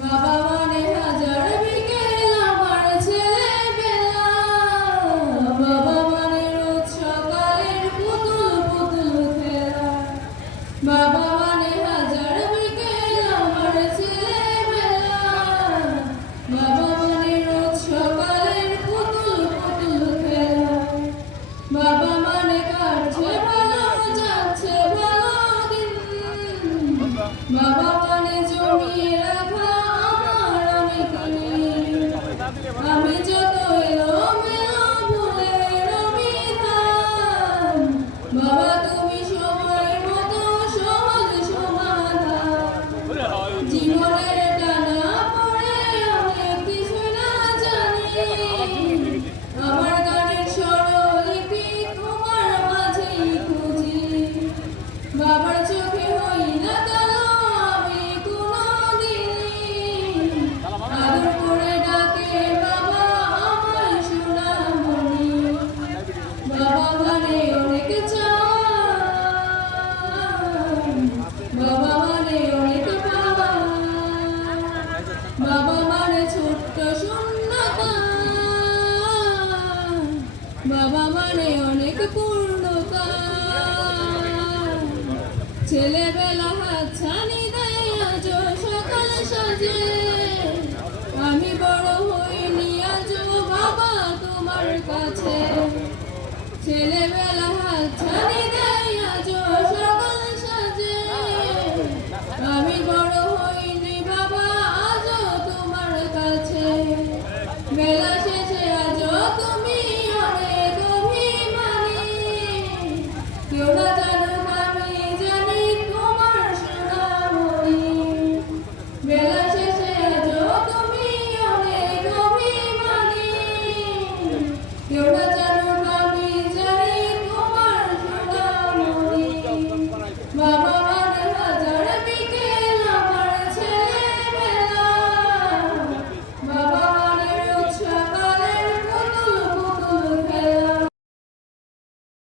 বাবা মানে হাজার বিকেল আমার ছেলেবেলা, বাবা মানে রোজ সকালের পুতুল পুতুল খেলা। বাবা মানে হাজার বিকেল আমার ছেলেবেলা, বাবা মানে রোজ সকালের পুতুল পুতুল খেলা। বাবা মানে কাটছে ভালো যাচ্ছে ভালো দিন, বাবা মানে জমিয়ে রাখা আমার অনেক ঋণ। আমি যত এলোমেলো ভুলের বিধান, বাবা তুমি সময় মতো সহজ সমাধান। জীবনের টানা পড়ে অনেক কিছু না জানি, আমার গানের স্বরলিপি তোমার মাঝেই খুঁজি। বাবার চোখে হই না কালো আমি কোনোদিনই, আদর করে ডাকে বাবা আমায় সোনামণি। বাবা মানে অনেক চাওয়া, বাবা মানে অনেক পাওয়া, বাবা মানে ছোট্ট শূন্যতা, বাবা মানে অনেক পূর্ণতা। ছেলেবেলা হাতছানি দেয় আজ সকাল সাজে, আমি বড় হইনি আজ বাবা তোমার কাছে। ছেলেবেলা হাতছানি দেয় আজ সকাল সাজে, আমি বড় হইনি বাবা আজ তোমার কাছে। বেলা শেষে আজ তুমি অনেক অভিমানী, কেউ না জানুক আমি জানি তোমার সোনামণি। বেলা শেষে আজ তুমি অনেক অভিমানী, কেউ না জানুক আমি জানি তোমার সোনামণি। বাবা